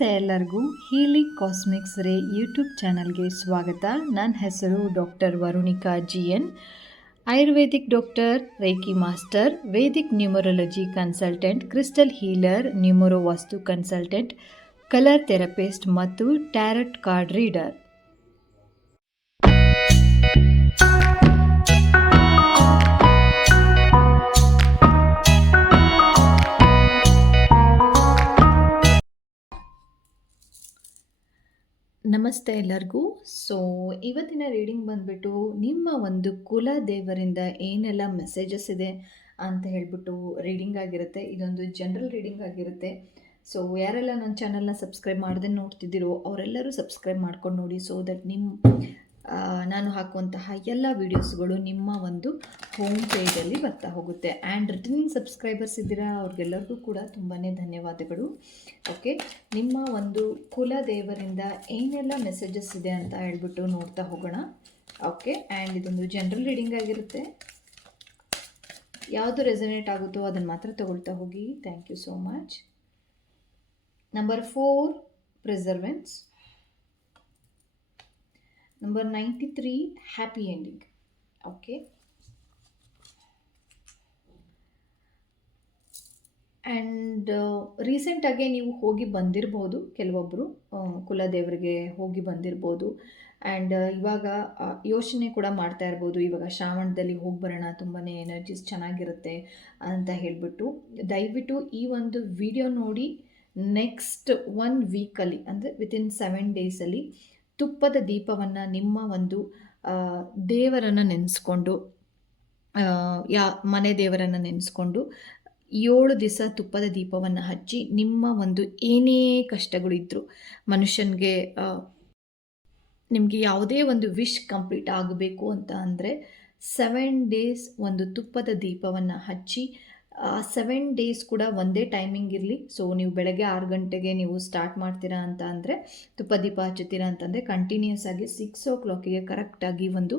ನಮಸ್ತೆ ಎಲ್ಲರಿಗೂ. Healing cosmics ರೇ ಯೂಟ್ಯೂಬ್ ಚಾನಲ್ಗೆ ಸ್ವಾಗತ. ನನ್ನ ಹೆಸರು doctor Varunika GN, Ayurvedic doctor, reiki master, Vedic numerology consultant, crystal healer, numero vastu consultant, colour therapist ಮತ್ತು ಟ್ಯಾರಟ್ ಕಾರ್ಡ್ ರೀಡರ್. ನಮಸ್ತೆ ಎಲ್ಲರಿಗೂ. ಇವತ್ತಿನ ರೀಡಿಂಗ್ ಬಂದ್ಬಿಟ್ಟು ನಿಮ್ಮ ಒಂದು ಕುಲ ದೇವರಿಂದ ಏನೆಲ್ಲ ಮೆಸೇಜಸ್ ಇದೆ ಅಂತ ಹೇಳ್ಬಿಟ್ಟು ರೀಡಿಂಗ್ ಆಗಿರುತ್ತೆ. ಇದೊಂದು ಜನರಲ್ ರೀಡಿಂಗ್ ಆಗಿರುತ್ತೆ. ಯಾರೆಲ್ಲ ನನ್ನ ಚಾನಲ್ನ ಸಬ್ಸ್ಕ್ರೈಬ್ ಮಾಡದೆ ನೋಡ್ತಿದ್ದೀರೋ ಅವರೆಲ್ಲರೂ ಸಬ್ಸ್ಕ್ರೈಬ್ ಮಾಡ್ಕೊಂಡು ನೋಡಿ. ದಟ್ ನಾನು ಹಾಕುವಂತಹ ಎಲ್ಲ ವೀಡಿಯೋಸ್ಗಳು ನಿಮ್ಮ ಒಂದು ಹೋಮ್ ಪೇಜಲ್ಲಿ ಬರ್ತಾ ಹೋಗುತ್ತೆ. ಆ್ಯಂಡ್ ರಿಟರ್ನಿಂಗ್ ಸಬ್ಸ್ಕ್ರೈಬರ್ಸ್ ಇದ್ದೀರಾ, ಅವ್ರಿಗೆಲ್ಲರಿಗೂ ಕೂಡ ತುಂಬಾ ಧನ್ಯವಾದಗಳು. ಓಕೆ, ನಿಮ್ಮ ಒಂದು ಕುಲ ದೇವರಿಂದ ಏನೆಲ್ಲ ಮೆಸೇಜಸ್ ಇದೆ ಅಂತ ಹೇಳ್ಬಿಟ್ಟು ನೋಡ್ತಾ ಹೋಗೋಣ. ಓಕೆ, ಆ್ಯಂಡ್ ಇದೊಂದು ಜನರಲ್ ರೀಡಿಂಗ್ ಆಗಿರುತ್ತೆ. ಯಾವುದು ರೆಸನೇಟ್ ಆಗುತ್ತೋ ಅದನ್ನು ಮಾತ್ರ ತಗೊಳ್ತಾ ಹೋಗಿ. Thank you so much. Number 4, preservance. Number 93, happy ending. Okay, and ರೀಸೆಂಟಾಗೆ ನೀವು ಹೋಗಿ ಬಂದಿರ್ಬೋದು, ಕೆಲವೊಬ್ಬರು ಕುಲದೇವರಿಗೆ ಹೋಗಿ ಬಂದಿರ್ಬೋದು. ಆ್ಯಂಡ್ ಇವಾಗ ಯೋಚನೆ ಕೂಡ ಮಾಡ್ತಾ ಇರ್ಬೋದು, ಇವಾಗ ಶ್ರಾವಣದಲ್ಲಿ ಹೋಗಿ ಬರೋಣ, ತುಂಬಾ ಎನರ್ಜೀಸ್ ಚೆನ್ನಾಗಿರುತ್ತೆ ಅಂತ ಹೇಳಿಬಿಟ್ಟು. ದಯವಿಟ್ಟು ಈ ಒಂದು ವಿಡಿಯೋ ನೋಡಿ ನೆಕ್ಸ್ಟ್ 1 ವೀಕಲ್ಲಿ, ಅಂದರೆ ವಿತಿನ್ 7 ಡೇಸಲ್ಲಿ ತುಪ್ಪದ ದೀಪವನ್ನು ನಿಮ್ಮ ಒಂದು ದೇವರನ್ನು ನೆನೆಸ್ಕೊಂಡು, ಮನೆ ದೇವರನ್ನು ನೆನೆಸ್ಕೊಂಡು 7 ದಿವಸ ತುಪ್ಪದ ದೀಪವನ್ನು ಹಚ್ಚಿ, ನಿಮ್ಮ ಒಂದು ಏನೇ ಕಷ್ಟಗಳು ಇದ್ದರೂ, ಮನುಷ್ಯನಿಗೆ ನಿಮಗೆ ಯಾವುದೇ ಒಂದು ವಿಶ್ ಕಂಪ್ಲೀಟ್ ಆಗಬೇಕು ಅಂತ ಅಂದರೆ 7 ಡೇಸ್ ಒಂದು ತುಪ್ಪದ ದೀಪವನ್ನು ಹಚ್ಚಿ, 7 ಡೇಸ್ ಕೂಡ ಒಂದೇ ಟೈಮಿಂಗ್ ಇರಲಿ. ನೀವು ಬೆಳಗ್ಗೆ 6 ಗಂಟೆಗೆ ನೀವು ಸ್ಟಾರ್ಟ್ ಮಾಡ್ತೀರಾ ಅಂತ ಅಂದರೆ, ತುಪ್ಪ ದೀಪ ಹಚ್ಚುತ್ತೀರಾ ಅಂತಂದರೆ ಕಂಟಿನ್ಯೂಸ್ ಆಗಿ 6 o'clock ಕರೆಕ್ಟಾಗಿ ಒಂದು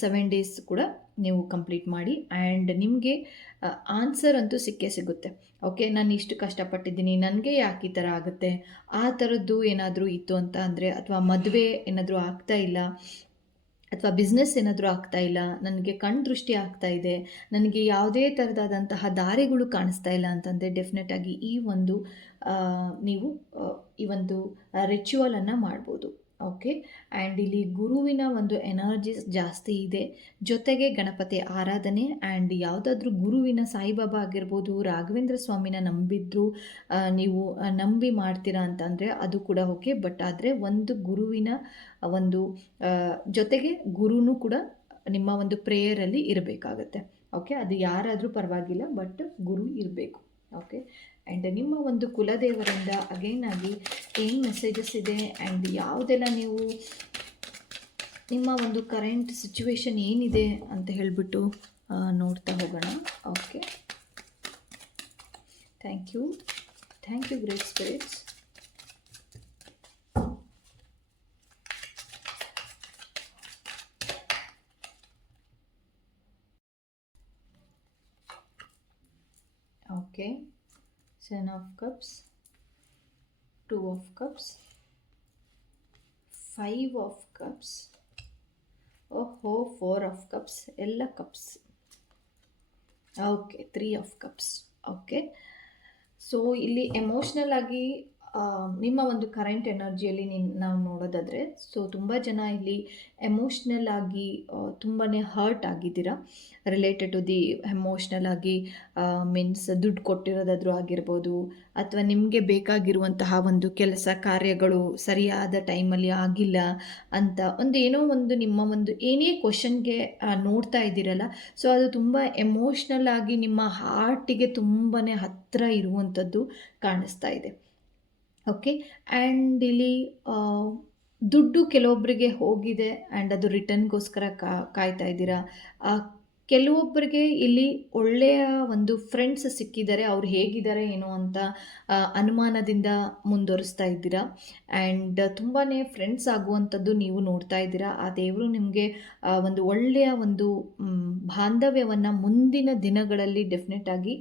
7 ಡೇಸ್ ಕೂಡ ನೀವು ಕಂಪ್ಲೀಟ್ ಮಾಡಿ. ಆ್ಯಂಡ್ ನಿಮಗೆ ಆನ್ಸರ್ ಅಂತೂ ಸಿಕ್ಕೇ ಸಿಗುತ್ತೆ. ಓಕೆ, ನಾನು ಇಷ್ಟು ಕಷ್ಟಪಟ್ಟಿದ್ದೀನಿ, ನನಗೆ ಯಾಕೆ ಈ ಥರ ಆಗುತ್ತೆ, ಆ ಥರದ್ದು ಏನಾದರೂ ಇತ್ತು ಅಂತ ಅಂದರೆ, ಅಥವಾ ಮದುವೆ ಏನಾದರೂ ಆಗ್ತಾ ಇಲ್ಲ, ಅಥವಾ ಬಿಸ್ನೆಸ್ ಏನಾದರೂ ಆಗ್ತಾ ಇಲ್ಲ, ನನಗೆ ಕಣ್ಣು ದೃಷ್ಟಿ ಆಗ್ತಾ ಇದೆ, ನನಗೆ ಯಾವುದೇ ಥರದಾದಂತಹ ದಾರಿಗಳು ಕಾಣಿಸ್ತಾ ಇಲ್ಲ ಅಂತಂದರೆ ಡೆಫಿನೆಟಾಗಿ ಈ ಒಂದು ನೀವು ಈ ಒಂದು ರಿಚುವಲನ್ನು ಮಾಡ್ಬೋದು. ಓಕೆ, ಆ್ಯಂಡ್ ಇಲ್ಲಿ ಗುರುವಿನ ಒಂದು ಎನರ್ಜೀಸ್ ಜಾಸ್ತಿ ಇದೆ, ಜೊತೆಗೆ ಗಣಪತಿ ಆರಾಧನೆ. ಆ್ಯಂಡ್ ಯಾವುದಾದ್ರೂ ಗುರುವಿನ ಸಾಯಿಬಾಬಾ ಆಗಿರ್ಬೋದು, ರಾಘವೇಂದ್ರ ಸ್ವಾಮಿನ ನಂಬಿದ್ರು ನೀವು ನಂಬಿ ಮಾಡ್ತೀರಾ ಅಂತಂದರೆ ಅದು ಕೂಡ ಓಕೆ. ಬಟ್ ಆದರೆ ಒಂದು ಗುರುವಿನ ಒಂದು ಜೊತೆಗೆ ಗುರುನೂ ಕೂಡ ನಿಮ್ಮ ಒಂದು ಪ್ರೇಯರಲ್ಲಿ ಇರಬೇಕಾಗತ್ತೆ. ಓಕೆ, ಅದು ಯಾರಾದರೂ ಪರವಾಗಿಲ್ಲ, ಬಟ್ ಗುರು ಇರಬೇಕು. ಓಕೆ, ಆ್ಯಂಡ್ ನಿಮ್ಮ ಒಂದು ಕುಲದೇವರಿಂದ ಅಗೇನ್ ಆಗಿ ಏನು ಮೆಸೇಜಸ್ ಇದೆ, ಆ್ಯಂಡ್ ಯಾವುದೆಲ್ಲ ನೀವು ನಿಮ್ಮ ಒಂದು ಕರೆಂಟ್ ಸಿಚುವೇಶನ್ ಏನಿದೆ ಅಂತ ಹೇಳಿಬಿಟ್ಟು ನೋಡ್ತಾ ಹೋಗೋಣ. Okay, thank you great spirits. Okay, 7 of cups, 2 of cups, 5 of cups, 4 of cups, ಎಲ್ಲ cups. Okay, 3 of cups. Okay, ಇಲ್ಲಿ ಎಮೋಷ್ನಲ್ ಆಗಿ ನಿಮ್ಮ ಒಂದು ಕರೆಂಟ್ ಎನರ್ಜಿಯಲ್ಲಿ ನಾವು ನೋಡೋದಾದರೆ, ತುಂಬ ಜನ ಇಲ್ಲಿ ಎಮೋಷ್ನಲ್ ಆಗಿ ತುಂಬಾ ಹರ್ಟ್ ಆಗಿದ್ದೀರಾ, ರಿಲೇಟೆಡ್ ಟು ದಿ ಎಮೋಷ್ನಲ್ ಆಗಿ. ಮೀನ್ಸ್ ದುಡ್ಡು ಕೊಟ್ಟಿರೋದಾದರೂ ಆಗಿರ್ಬೋದು, ಅಥವಾ ನಿಮಗೆ ಬೇಕಾಗಿರುವಂತಹ ಒಂದು ಕೆಲಸ ಕಾರ್ಯಗಳು ಸರಿಯಾದ ಟೈಮಲ್ಲಿ ಆಗಿಲ್ಲ ಅಂತ ಏನೋ ಒಂದು ನಿಮ್ಮ ಒಂದು ಏನೇ ಕ್ವಶನ್ಗೆ ನೋಡ್ತಾ ಇದ್ದೀರಲ್ಲ, ಅದು ತುಂಬ ಎಮೋಷ್ನಲ್ ಆಗಿ ನಿಮ್ಮ ಹಾರ್ಟಿಗೆ ತುಂಬಾ ಹತ್ತಿರ ಇರುವಂಥದ್ದು ಕಾಣಿಸ್ತಾ ಇದೆ. ಓಕೆ, ಆ್ಯಂಡ್ ಇಲ್ಲಿ ದುಡ್ಡು ಕೆಲವೊಬ್ಬರಿಗೆ ಹೋಗಿದೆ, ಆ್ಯಂಡ್ ಅದು ರಿಟರ್ನ್ಗೋಸ್ಕರ ಕಾಯ್ತಾ ಇದ್ದೀರಾ. ಕೆಲವೊಬ್ಬರಿಗೆ ಇಲ್ಲಿ ಒಳ್ಳೆಯ ಒಂದು ಫ್ರೆಂಡ್ಸ್ ಸಿಕ್ಕಿದ್ದಾರೆ, ಅವ್ರು ಹೇಗಿದ್ದಾರೆ ಏನೋ ಅಂತ ಅನುಮಾನದಿಂದ ಮುಂದುವರಿಸ್ತಾ ಇದ್ದೀರಾ. ಆ್ಯಂಡ್ ತುಂಬಾ ಫ್ರೆಂಡ್ಸ್ ಆಗುವಂಥದ್ದು ನೀವು ನೋಡ್ತಾ ಇದ್ದೀರಾ. ಆ ದೇವರು ನಿಮಗೆ ಒಂದು ಒಳ್ಳೆಯ ಒಂದು ಬಾಂಧವ್ಯವನ್ನು ಮುಂದಿನ ದಿನಗಳಲ್ಲಿ ಡೆಫಿನೆಟಾಗಿ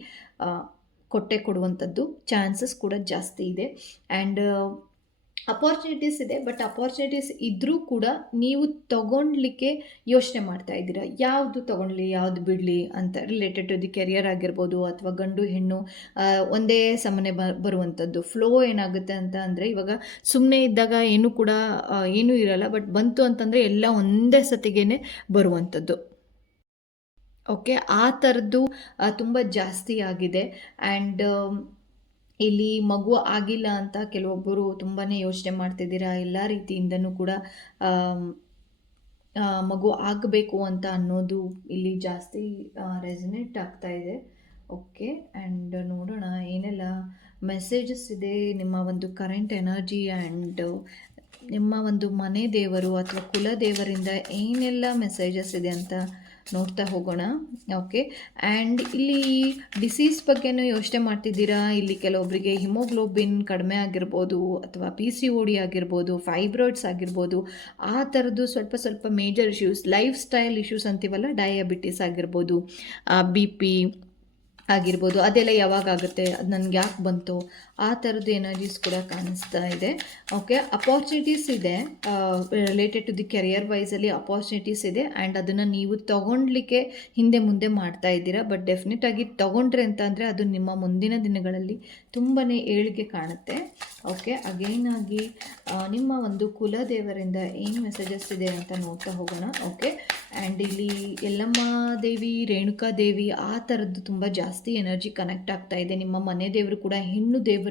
ಕೊಡುವಂಥದ್ದು ಚಾನ್ಸಸ್ ಕೂಡ ಜಾಸ್ತಿ ಇದೆ. ಆ್ಯಂಡ್ ಅಪಾರ್ಚುನಿಟೀಸ್ ಇದೆ, ಬಟ್ ಅಪಾರ್ಚುನಿಟೀಸ್ ಇದ್ದರೂ ಕೂಡ ನೀವು ತಗೊಳ್ಲಿಕ್ಕೆ ಯೋಚನೆ ಮಾಡ್ತಾ ಇದ್ದೀರಾ, ಯಾವುದು ತಗೊಳ್ಳಿ ಯಾವುದು ಬಿಡಲಿ ಅಂತ. ರಿಲೇಟೆಡ್ ಟು ದಿ ಕೆರಿಯರ್ ಆಗಿರ್ಬೋದು, ಅಥವಾ ಗಂಡು ಹೆಣ್ಣು ಒಂದೇ ಸಮನೆ ಬರುವಂಥದ್ದು ಫ್ಲೋ ಏನಾಗುತ್ತೆ ಅಂತ ಅಂದರೆ, ಇವಾಗ ಸುಮ್ಮನೆ ಇದ್ದಾಗ ಏನೂ ಕೂಡ ಏನೂ ಇರಲ್ಲ, ಬಟ್ ಬಂತು ಅಂತಂದರೆ ಎಲ್ಲ ಒಂದೇ ಸತಿಗೇ ಬರುವಂಥದ್ದು. ಓಕೆ, ಆ ಥರದ್ದು ತುಂಬ ಜಾಸ್ತಿ ಆಗಿದೆ. ಆ್ಯಂಡ್ ಇಲ್ಲಿ ಮಗು ಆಗಿಲ್ಲ ಅಂತ ಕೆಲವೊಬ್ಬರು ತುಂಬಾ ಯೋಚನೆ ಮಾಡ್ತಿದ್ದೀರಾ. ಎಲ್ಲ ರೀತಿಯಿಂದನೂ ಕೂಡ ಮಗು ಆಗಬೇಕು ಅಂತ ಅನ್ನೋದು ಇಲ್ಲಿ ಜಾಸ್ತಿ ರೆಸನೇಟ್ ಆಗ್ತಾ ಇದೆ. ಓಕೆ, ಆ್ಯಂಡ್ ನೋಡೋಣ ಏನೆಲ್ಲ ಮೆಸೇಜಸ್ ಇದೆ ನಿಮ್ಮ ಒಂದು ಕರೆಂಟ್ ಎನರ್ಜಿ ಆ್ಯಂಡ್ ನಿಮ್ಮ ಒಂದು ಮನೆ ದೇವರು ಅಥವಾ ಕುಲ ದೇವರಿಂದ ಏನೆಲ್ಲ ಮೆಸೇಜಸ್ ಇದೆ ಅಂತ ನೋಡ್ತಾ ಹೋಗೋಣ. ಓಕೆ, ಆ್ಯಂಡ್ ಇಲ್ಲಿ ಡಿಸೀಸ್ ಬಗ್ಗೆನೂ ಯೋಚನೆ ಮಾಡ್ತಿದ್ದೀರಾ. ಇಲ್ಲಿ ಕೆಲವೊಬ್ಬರಿಗೆ ಹಿಮೋಗ್ಲೋಬಿನ್ ಕಡಿಮೆ ಆಗಿರ್ಬೋದು, ಅಥವಾ PCOD ಆಗಿರ್ಬೋದು, ಫೈಬ್ರಾಯ್ಡ್ಸ್ ಆಗಿರ್ಬೋದು, ಆ ಥರದ್ದು ಸ್ವಲ್ಪ major issues, life style issues ಅಂತೀವಲ್ಲ, ಡಯಾಬಿಟಿಸ್ ಆಗಿರ್ಬೋದು, BP ಆಗಿರ್ಬೋದು, ಅದೆಲ್ಲ ಯಾವಾಗ ಆಗುತ್ತೆ, ಅದು ನನಗೆ ಯಾಕೆ ಬಂತು, ಆ ಥರದ್ದು ಎನರ್ಜೀಸ್ ಕೂಡ ಕಾಣಿಸ್ತಾ ಇದೆ. ಓಕೆ, ಅಪಾರ್ಚುನಿಟೀಸ್ ಇದೆ ರಿಲೇಟೆಡ್ ಟು ದಿ ಕೆರಿಯರ್ ವೈಸಲ್ಲಿ ಅಪಾರ್ಚುನಿಟೀಸ್ ಇದೆ. ಆ್ಯಂಡ್ ಅದನ್ನು ನೀವು ತೊಗೊಳ್ಲಿಕ್ಕೆ ಹಿಂದೆ ಮುಂದೆ ಮಾಡ್ತಾ ಇದ್ದೀರಾ. ಬಟ್ ಡೆಫಿನೆಟಾಗಿ ತೊಗೊಂಡ್ರೆ ಅಂತ ಅಂದರೆ ಅದು ನಿಮ್ಮ ಮುಂದಿನ ದಿನಗಳಲ್ಲಿ ತುಂಬಾ ಏಳಿಗೆ ಕಾಣುತ್ತೆ. ಓಕೆ, ಅಗೈನ್ ಆಗಿ ನಿಮ್ಮ ಒಂದು ಕುಲದೇವರಿಂದ ಏನು ಮೆಸೇಜಸ್ ಇದೆ ಅಂತ ನೋಡ್ತಾ ಹೋಗೋಣ. ಓಕೆ, ಆ್ಯಂಡ್ ಇಲ್ಲಿ ಯಲ್ಲಮ್ಮ ದೇವಿ, ರೇಣುಕಾ ದೇವಿ, ಆ ಥರದ್ದು ತುಂಬ ಜಾಸ್ತಿ ಎನರ್ಜಿ ಕನೆಕ್ಟ್ ಆಗ್ತಾ ಇದೆ. ನಿಮ್ಮ ಮನೆ ದೇವರು ಕೂಡ ಹೆಣ್ಣು ದೇವರು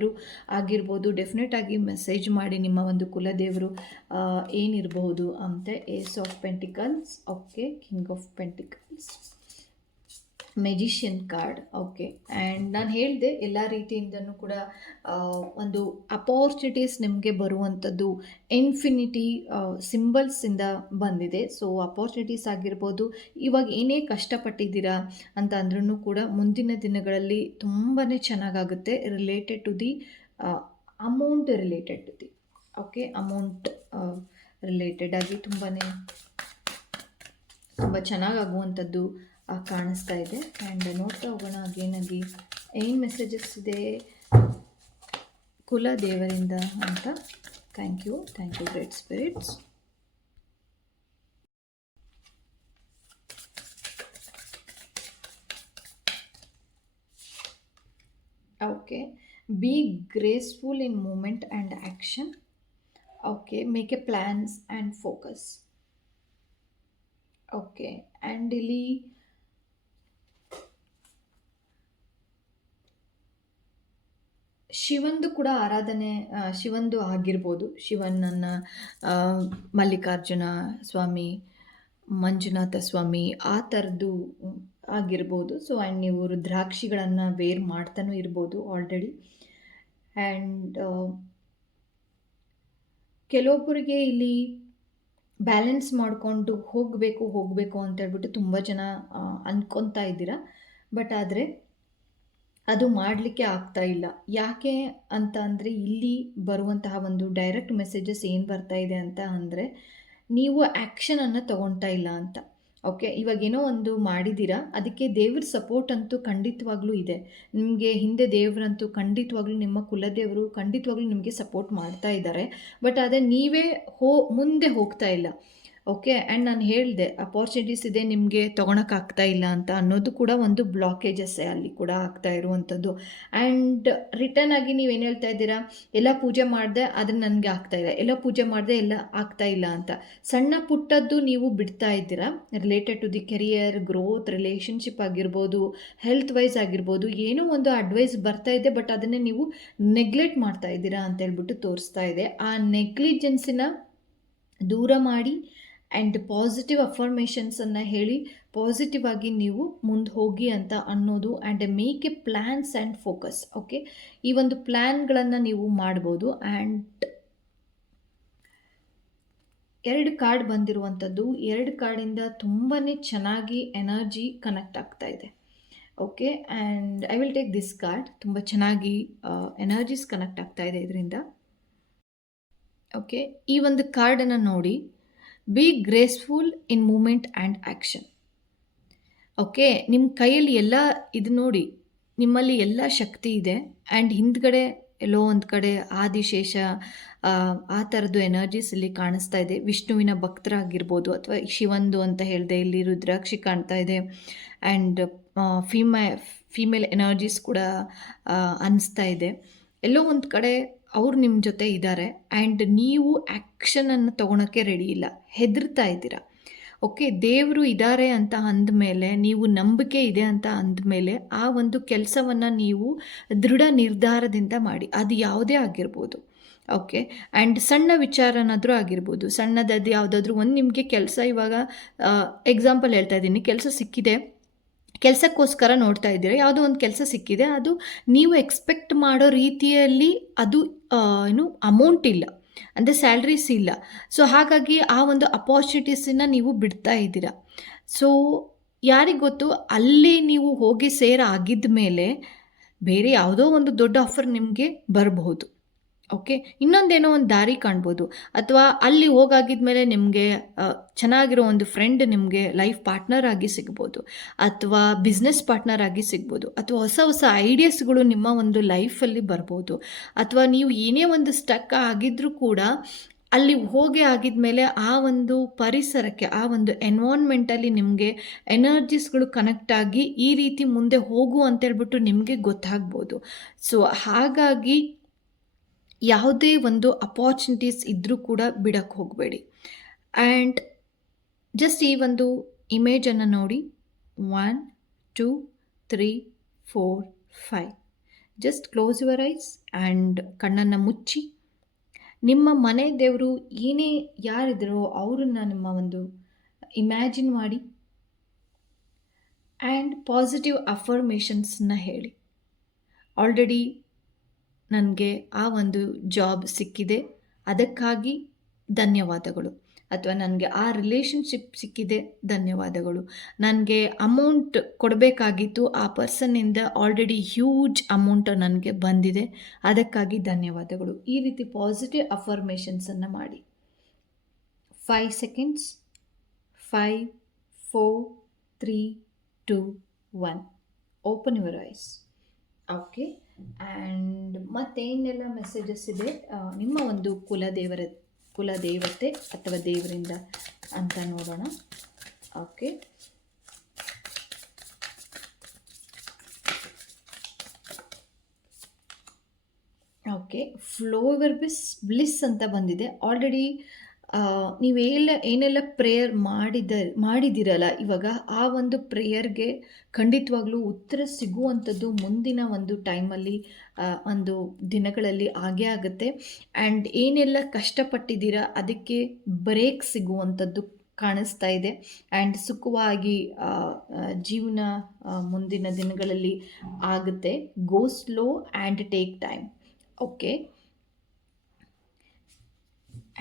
ಆಗಿರ್ಬೋದು. ಡೆಫಿನೆಟ್ ಆಗಿ ಮೆಸೇಜ್ ಮಾಡಿ ನಿಮ್ಮ ಒಂದು ಕುಲದೇವರು ಏನಿರಬಹುದು ಅಂತ. Ace of pentacles, okay, king of pentacles, magician card. Okay, and ನಾನು ಹೇಳಿದೆ ಎಲ್ಲ ರೀತಿಯಿಂದನೂ ಕೂಡ ಒಂದು ಅಪಾರ್ಚುನಿಟೀಸ್ ನಿಮಗೆ ಬರುವಂಥದ್ದು ಇನ್ಫಿನಿಟಿ ಸಿಂಬಲ್ಸಿಂದ ಬಂದಿದೆ. ಸೊ ಅಪಾರ್ಚುನಿಟೀಸ್ ಆಗಿರ್ಬೋದು, ಇವಾಗ ಏನೇ ಕಷ್ಟಪಟ್ಟಿದ್ದೀರಾ ಅಂತ ಅಂದ್ರೂ ಕೂಡ ಮುಂದಿನ ದಿನಗಳಲ್ಲಿ ತುಂಬಾ ಚೆನ್ನಾಗಾಗುತ್ತೆ. Related to the amount, related to the okay amount related ಆಗಿ ತುಂಬ ಚೆನ್ನಾಗಾಗುವಂಥದ್ದು ಕಾಣಿಸ್ತಾ ಇದೆ. ಆ್ಯಂಡ್ ನೋಡ್ತಾ ಹೋಗೋಣ ಅಗೇನಾಗಿ ಏನು ಮೆಸೇಜಸ್ ಇದೆ ಕುಲ ದೇವರಿಂದ ಅಂತ. Thank you great spirits. Okay, be graceful in moment and action. Okay, make a plans and focus. Okay, and ಇಲ್ಲಿ ಶಿವಂದು ಕೂಡ ಆರಾಧನೆ, ಶಿವಂದು ಆಗಿರ್ಬೋದು. ಶಿವನನ್ನು ಮಲ್ಲಿಕಾರ್ಜುನ ಸ್ವಾಮಿ, ಮಂಜುನಾಥ ಸ್ವಾಮಿ, ಆ ಥರದ್ದು ಆಗಿರ್ಬೋದು. ಸೊ ಆ್ಯಂಡ್ ನೀವು ರುದ್ರಾಕ್ಷಿಗಳನ್ನು ವೇರ್ ಮಾಡ್ತಾನೂ ಇರ್ಬೋದು ಆಲ್ರೆಡಿ. ಆ್ಯಂಡ್ ಕೆಲವೊಬ್ಬರಿಗೆ ಇಲ್ಲಿ ಬ್ಯಾಲೆನ್ಸ್ ಮಾಡಿಕೊಂಡು ಹೋಗಬೇಕು ಅಂತ ಹೇಳ್ಬಿಟ್ಟು ತುಂಬ ಜನ ಅಂದ್ಕೊತಾ ಇದ್ದೀರಾ. ಬಟ್ ಆದರೆ ಅದು ಮಾಡಲಿಕ್ಕೆ ಆಗ್ತಾ ಇಲ್ಲ. ಯಾಕೆ ಅಂತ ಅಂದರೆ, ಇಲ್ಲಿ ಬರುವಂತಹ ಒಂದು ಡೈರೆಕ್ಟ್ ಮೆಸೇಜಸ್ ಏನು ಬರ್ತಾ ಇದೆ ಅಂತ ಅಂದರೆ, ನೀವು ಆ್ಯಕ್ಷನನ್ನು ತಗೊಳ್ತಾ ಇಲ್ಲ ಅಂತ. ಓಕೆ, ಇವಾಗೇನೋ ಒಂದು ಮಾಡಿದ್ದೀರಾ, ಅದಕ್ಕೆ ದೇವ್ರ ಸಪೋರ್ಟ್ ಅಂತೂ ಖಂಡಿತವಾಗ್ಲೂ ಇದೆ. ನಿಮಗೆ ಹಿಂದೆ ದೇವರಂತೂ ಖಂಡಿತವಾಗ್ಲೂ, ನಿಮ್ಮ ಕುಲದೇವರು ಖಂಡಿತವಾಗ್ಲೂ ನಿಮಗೆ ಸಪೋರ್ಟ್ ಮಾಡ್ತಾ ಇದ್ದಾರೆ. ಬಟ್ ಅದೇ ನೀವೇ ಮುಂದೆ ಹೋಗ್ತಾ ಇಲ್ಲ. ಓಕೆ, ಆ್ಯಂಡ್ ನಾನು ಹೇಳಿದೆ ಅಪಾರ್ಚುನಿಟೀಸ್ ಇದೆ, ನಿಮಗೆ ತೊಗೊಳಕ್ಕಾಗ್ತಾ ಇಲ್ಲ ಅಂತ ಅನ್ನೋದು ಕೂಡ ಒಂದು ಬ್ಲಾಕೇಜಸ್ಸೇ ಅಲ್ಲಿ ಕೂಡ ಆಗ್ತಾ ಇರುವಂಥದ್ದು. ಆ್ಯಂಡ್ ರಿಟರ್ನ್ ಆಗಿ ನೀವೇನು ಹೇಳ್ತಾ ಇದ್ದೀರಾ, ಎಲ್ಲ ಪೂಜೆ ಮಾಡಿದೆ ಆದರೆ ನನಗೆ ಆಗ್ತಾ ಇಲ್ಲ, ಎಲ್ಲ ಪೂಜೆ ಮಾಡಿದೆ ಎಲ್ಲ ಆಗ್ತಾ ಇಲ್ಲ ಅಂತ. ಸಣ್ಣ ಪುಟ್ಟದ್ದು ನೀವು ಬಿಡ್ತಾ ಇದ್ದೀರಾ related to the career, growth, relationship ಆಗಿರ್ಬೋದು, ಹೆಲ್ತ್ ವೈಸ್ ಆಗಿರ್ಬೋದು. ಏನೋ ಒಂದು ಅಡ್ವೈಸ್ ಬರ್ತಾ ಇದೆ, ಬಟ್ ಅದನ್ನೇ ನೀವು ನೆಗ್ಲೆಕ್ಟ್ ಮಾಡ್ತಾ ಇದ್ದೀರಾ ಅಂತ ಹೇಳ್ಬಿಟ್ಟು ತೋರಿಸ್ತಾ ಇದೆ. ಆ ನೆಗ್ಲಿಜೆನ್ಸಿನ ದೂರ ಮಾಡಿ ಆ್ಯಂಡ್ ಪಾಸಿಟಿವ್ ಅಫರ್ಮೇಷನ್ಸನ್ನು ಹೇಳಿ ಪಾಸಿಟಿವ್ ಆಗಿ ನೀವು ಮುಂದೆ ಹೋಗಿ ಅಂತ ಅನ್ನೋದು. And make a plans and focus. Okay, ಈ ಒಂದು ಪ್ಲ್ಯಾನ್ಗಳನ್ನು ನೀವು ಮಾಡ್ಬೋದು. ಆ್ಯಂಡ್ 2 ಕಾರ್ಡ್ ಬಂದಿರುವಂಥದ್ದು, 2 ಕಾರ್ಡಿಂದ ತುಂಬಾ ಚೆನ್ನಾಗಿ ಎನರ್ಜಿ ಕನೆಕ್ಟ್ ಆಗ್ತಾ ಇದೆ. Okay, and I will take this card. ತುಂಬ ಚೆನ್ನಾಗಿ ಎನರ್ಜೀಸ್ ಕನೆಕ್ಟ್ ಆಗ್ತಾ ಇದೆ ಇದರಿಂದ. ಓಕೆ, ಈ ಒಂದು ಕಾರ್ಡನ್ನು ನೋಡಿ, be graceful in moment and action. Okay, ನಿಮ್ಮ ಕೈಯಲ್ಲಿ ಎಲ್ಲ ಇದು ನೋಡಿ, ನಿಮ್ಮಲ್ಲಿ ಎಲ್ಲ ಶಕ್ತಿ ಇದೆ ಆ್ಯಂಡ್ ಹಿಂದ್ಗಡೆ ಎಲ್ಲೋ ಒಂದು ಕಡೆ ಆದಿಶೇಷ ಆ ಥರದ್ದು ಎನರ್ಜೀಸ್ ಇಲ್ಲಿ ಕಾಣಿಸ್ತಾ ಇದೆ. ವಿಷ್ಣುವಿನ ಭಕ್ತರಾಗಿರ್ಬೋದು ಅಥವಾ ಶಿವಂದು ಅಂತ ಹೇಳಿದೆ, ಇಲ್ಲಿ ರುದ್ರಾಕ್ಷಿ ಕಾಣ್ತಾ ಇದೆ ಆ್ಯಂಡ್ ಫೀಮೇಲ್ ಎನರ್ಜೀಸ್ ಕೂಡ ಅನಿಸ್ತಾ ಇದೆ. ಎಲ್ಲೋ ಒಂದು ಕಡೆ ಅವ್ರು ನಿಮ್ಮ ಜೊತೆ ಇದ್ದಾರೆ ಆ್ಯಂಡ್ ನೀವು ಆ್ಯಕ್ಷನನ್ನು ತೊಗೊಳಕ್ಕೆ ರೆಡಿ ಇಲ್ಲ, ಹೆದರ್ತಾ ಇದ್ದೀರಾ. ಓಕೆ, ದೇವರು ಇದ್ದಾರೆ ಅಂತ ಅಂದಮೇಲೆ, ನೀವು ನಂಬಿಕೆ ಇದೆ ಅಂತ ಅಂದಮೇಲೆ ಆ ಒಂದು ಕೆಲಸವನ್ನು ನೀವು ದೃಢ ನಿರ್ಧಾರದಿಂದ ಮಾಡಿ. ಅದು ಯಾವುದೇ ಆಗಿರ್ಬೋದು. ಓಕೆ, ಆ್ಯಂಡ್ ಸಣ್ಣ ವಿಚಾರನಾದರೂ ಆಗಿರ್ಬೋದು. ಸಣ್ಣದಾದ ಯಾವುದಾದ್ರೂ ಒಂದು ನಿಮಗೆ ಕೆಲಸ, ಇವಾಗ ಎಕ್ಸಾಂಪಲ್ ಹೇಳ್ತಾ ಇದ್ದೀನಿ, ಕೆಲಸ ಸಿಕ್ಕಿದೆ, ಕೆಲಸಕ್ಕೋಸ್ಕರ ನೋಡ್ತಾ ಇದ್ದೀರಾ, ಯಾವುದೋ ಒಂದು ಕೆಲಸ ಸಿಕ್ಕಿದೆ, ಅದು ನೀವು ಎಕ್ಸ್ಪೆಕ್ಟ್ ಮಾಡೋ ರೀತಿಯಲ್ಲಿ ಅದು ಅಮೌಂಟ್ ಇಲ್ಲ, ಅಂದರೆ ಸ್ಯಾಲ್ರೀಸ್ ಇಲ್ಲ. ಸೊ ಹಾಗಾಗಿ ಆ ಒಂದು ಅಪಾರ್ಚುನಿಟೀಸನ್ನು ನೀವು ಬಿಡ್ತಾ ಇದ್ದೀರಾ. ಸೊ ಯಾರಿಗೆ ಗೊತ್ತು, ಅಲ್ಲಿ ನೀವು ಹೋಗಿ ಆಗಿದ್ದ ಮೇಲೆ ಬೇರೆ ಯಾವುದೋ ಒಂದು ದೊಡ್ಡ ಆಫರ್ ನಿಮಗೆ ಬರಬಹುದು. ಓಕೆ, ಇನ್ನೊಂದೇನೋ ಒಂದು ದಾರಿ ಕಾಣ್ಬೋದು, ಅಥವಾ ಅಲ್ಲಿ ಹೋಗಾಗಿದ್ಮೇಲೆ ನಿಮಗೆ ಚೆನ್ನಾಗಿರೋ ಒಂದು ಫ್ರೆಂಡ್ ನಿಮಗೆ ಲೈಫ್ ಪಾರ್ಟ್ನರ್ ಆಗಿ ಸಿಗ್ಬೋದು, ಅಥವಾ ಬಿಸ್ನೆಸ್ ಪಾರ್ಟ್ನರ್ ಆಗಿ ಸಿಗ್ಬೋದು, ಅಥವಾ ಹೊಸ ಹೊಸ ಐಡಿಯಾಸ್ಗಳು ನಿಮ್ಮ ಒಂದು ಲೈಫಲ್ಲಿ ಬರ್ಬೋದು, ಅಥವಾ ನೀವು ಏನೇ ಒಂದು ಸ್ಟಕ್ ಆಗಿದ್ರೂ ಕೂಡ ಅಲ್ಲಿ ಹೋಗಿ ಆಗಿದ್ಮೇಲೆ ಆ ಒಂದು ಪರಿಸರಕ್ಕೆ, ಆ ಒಂದು ಎನ್ವೈರ್ನ್ಮೆಂಟಲ್ಲಿ ನಿಮಗೆ ಎನರ್ಜೀಸ್ಗಳು ಕನೆಕ್ಟ್ ಆಗಿ ಈ ರೀತಿ ಮುಂದೆ ಹೋಗು ಅಂತೇಳ್ಬಿಟ್ಟು ನಿಮಗೆ ಗೊತ್ತಾಗ್ಬೋದು. ಸೊ ಹಾಗಾಗಿ ಯಾವುದೇ ಒಂದು ಅಪಾರ್ಚುನಿಟೀಸ್ ಇದ್ದರೂ ಕೂಡ ಬಿಡಕ್ಕೆ ಹೋಗಬೇಡಿ. ಆ್ಯಂಡ್ ಜಸ್ಟ್ ಈ ಒಂದು ಇಮೇಜನ್ನು ನೋಡಿ, 1 2 3 4 5. Just close your eyes and ಕಣ್ಣನ್ನು ಮುಚ್ಚಿ ನಿಮ್ಮ ಮನೆ ದೇವರು ಏನೇ ಯಾರಿದ್ರೋ ಅವರನ್ನು ನಿಮ್ಮ ಒಂದು ಇಮ್ಯಾಜಿನ್ ಮಾಡಿ ಆ್ಯಂಡ್ ಪಾಸಿಟಿವ್ ಅಫರ್ಮೇಷನ್ಸನ್ನ ಹೇಳಿ. ಆಲ್ರೆಡಿ ನನಗೆ ಆ ಒಂದು ಜಾಬ್ ಸಿಕ್ಕಿದೆ, ಅದಕ್ಕಾಗಿ ಧನ್ಯವಾದಗಳು. ಅಥವಾ ನನಗೆ ಆ ರಿಲೇಷನ್ಶಿಪ್ ಸಿಕ್ಕಿದೆ, ಧನ್ಯವಾದಗಳು. ನನಗೆ ಅಮೌಂಟ್ ಕೊಡಬೇಕಾಗಿತ್ತು, ಆ ಪರ್ಸನ್ನಿಂದ ಆಲ್ರೆಡಿ ಹ್ಯೂಜ್ ಅಮೌಂಟ್ ನನಗೆ ಬಂದಿದೆ, ಅದಕ್ಕಾಗಿ ಧನ್ಯವಾದಗಳು. ಈ ರೀತಿ ಪಾಸಿಟಿವ್ ಅಫರ್ಮೇಷನ್ಸನ್ನು ಮಾಡಿ. 5 seconds. 5 4 3 2 1. Open your eyes. Okay, and ಮತ್ತೇನೆಲ್ಲ ಮೆಸೇಜಸ್ ಇದೆ ನಿಮ್ಮ ಒಂದು ಕುಲದೇವತೆ ಅಥವಾ ದೇವರಿಂದ ಅಂತ ನೋಡೋಣ. ಓಕೆ, ಓಕೆ, ಫ್ಲೋವರ್ ಬ್ಲಿಸ್ ಅಂತ ಬಂದಿದೆ. ಆಲ್ರೆಡಿ ಏನೆಲ್ಲ ಪ್ರೇಯರ್ ಮಾಡಿದಿರಲ್ಲ ಇವಾಗ, ಆ ಒಂದು ಪ್ರೇಯರ್ಗೆ ಖಂಡಿತವಾಗ್ಲೂ ಉತ್ತರ ಸಿಗುವಂಥದ್ದು ಮುಂದಿನ ಒಂದು ಟೈಮಲ್ಲಿ, ಒಂದು ದಿನಗಳಲ್ಲಿ ಆಗೇ ಆಗುತ್ತೆ. ಆ್ಯಂಡ್ ಏನೆಲ್ಲ ಕಷ್ಟಪಟ್ಟಿದ್ದೀರಾ ಅದಕ್ಕೆ ಬ್ರೇಕ್ ಸಿಗುವಂಥದ್ದು ಕಾಣಿಸ್ತಾ ಇದೆ. ಆ್ಯಂಡ್ ಸುಖವಾಗಿ ಜೀವನ ಮುಂದಿನ ದಿನಗಳಲ್ಲಿ ಆಗುತ್ತೆ. Go slow and take time. Okay,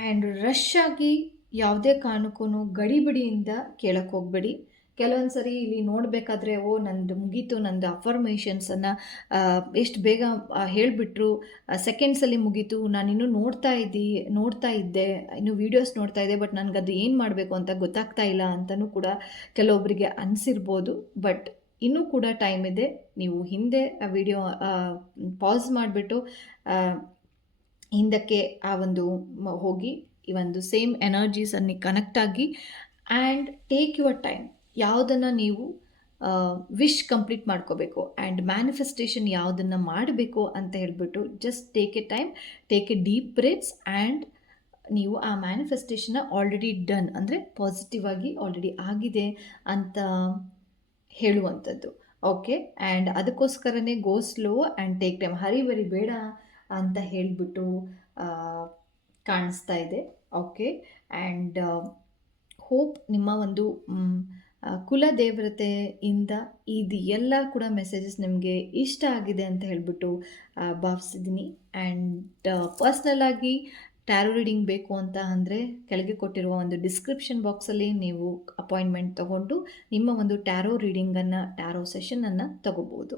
and rush ಆಗಿ ಯಾವುದೇ ಕಾರಣಕ್ಕೂ ಗಡಿಬಿಡಿಯಿಂದ ಕೇಳಕ್ಕೆ ಹೋಗಬೇಡಿ. ಕೆಲವೊಂದು ಸರಿ ಇಲ್ಲಿ ನೋಡಬೇಕಾದ್ರೆ, ನಂದು ಮುಗೀತು, ನಂದು ಅಫರ್ಮೇಷನ್ಸನ್ನು ಎಷ್ಟು ಬೇಗ ಹೇಳಿಬಿಟ್ರು, ಸೆಕೆಂಡ್ಸಲ್ಲಿ ಮುಗೀತು, ನಾನಿನ್ನೂ ನೋಡ್ತಾ ಇದ್ದೆ, ಇನ್ನು ವೀಡಿಯೋಸ್ ನೋಡ್ತಾ ಇದ್ದೆ, ಬಟ್ ನನಗದು ಏನು ಮಾಡಬೇಕು ಅಂತ ಗೊತ್ತಾಗ್ತಾ ಇಲ್ಲ ಅಂತಲೂ ಕೂಡ ಕೆಲವೊಬ್ಬರಿಗೆ ಅನಿಸಿರ್ಬೋದು. ಬಟ್ ಇನ್ನೂ ಕೂಡ ಟೈಮ್ ಇದೆ. ನೀವು ಹಿಂದೆ ಆ ವಿಡಿಯೋ ಪಾಸ್ ಮಾಡಿಬಿಟ್ಟು ಹಿಂದಕ್ಕೆ ಆ ಒಂದು ಹೋಗಿ ಈ ಒಂದು ಸೇಮ್ ಎನರ್ಜೀಸನ್ನು ಕನೆಕ್ಟ್ ಆಗಿ ಆ್ಯಂಡ್ ಟೇಕ್ ಯುವರ್ ಟೈಮ್. ಯಾವುದನ್ನು ನೀವು ವಿಶ್ ಕಂಪ್ಲೀಟ್ ಮಾಡ್ಕೋಬೇಕು ಆ್ಯಂಡ್ ಮ್ಯಾನಿಫೆಸ್ಟೇಷನ್ ಯಾವುದನ್ನು ಮಾಡಬೇಕು ಅಂತ ಹೇಳಿಬಿಟ್ಟು just take a time, take a deep breaths and ನೀವು ಆ ಮ್ಯಾನಿಫೆಸ್ಟೇಷನ್ನ ಆಲ್ರೆಡಿ ಡನ್, ಅಂದರೆ ಪಾಸಿಟಿವ್ ಆಗಿ ಆಲ್ರೆಡಿ ಆಗಿದೆ ಅಂತ ಹೇಳುವಂಥದ್ದು. ಓಕೆ, ಆ್ಯಂಡ್ ಅದಕ್ಕೋಸ್ಕರನೇ go slow and take time, ಹರಿಬರಿ ಬೇಡ ಅಂತ ಹೇಳಿಬಿಟ್ಟು ಕಾಣಿಸ್ತಾ ಇದೆ. ಓಕೆ, ಆ್ಯಂಡ್ ಹೋಪ್ ನಿಮ್ಮ ಒಂದು ಕುಲದೇವತೆಯಿಂದ ಇದು ಎಲ್ಲ ಕೂಡ ಮೆಸೇಜಸ್ ನಿಮಗೆ ಇಷ್ಟ ಆಗಿದೆ ಅಂತ ಹೇಳಿಬಿಟ್ಟು ಭಾವಿಸಿದ್ದೀನಿ. ಆ್ಯಂಡ್ ಪರ್ಸ್ನಲಾಗಿ ಟ್ಯಾರೋ ರೀಡಿಂಗ್ ಬೇಕು ಅಂತ ಅಂದರೆ ಕೆಳಗೆ ಕೊಟ್ಟಿರುವ ಒಂದು ಡಿಸ್ಕ್ರಿಪ್ಷನ್ ಬಾಕ್ಸಲ್ಲಿ ನೀವು ಅಪಾಯಿಂಟ್ಮೆಂಟ್ ತೊಗೊಂಡು ನಿಮ್ಮ ಒಂದು ಟ್ಯಾರೋ ರೀಡಿಂಗನ್ನು, ಟ್ಯಾರೋ ಸೆಷನನ್ನು ತಗೋಬೋದು.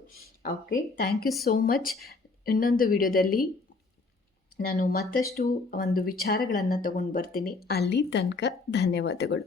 Okay, thank you so much. ಇನ್ನೊಂದು ವಿಡಿಯೋದಲ್ಲಿ ನಾನು ಮತ್ತಷ್ಟು ಒಂದು ವಿಚಾರಗಳನ್ನು ತಗೊಂಡು ಬರ್ತೀನಿ. ಅಲ್ಲಿ ತನಕ ಧನ್ಯವಾದಗಳು.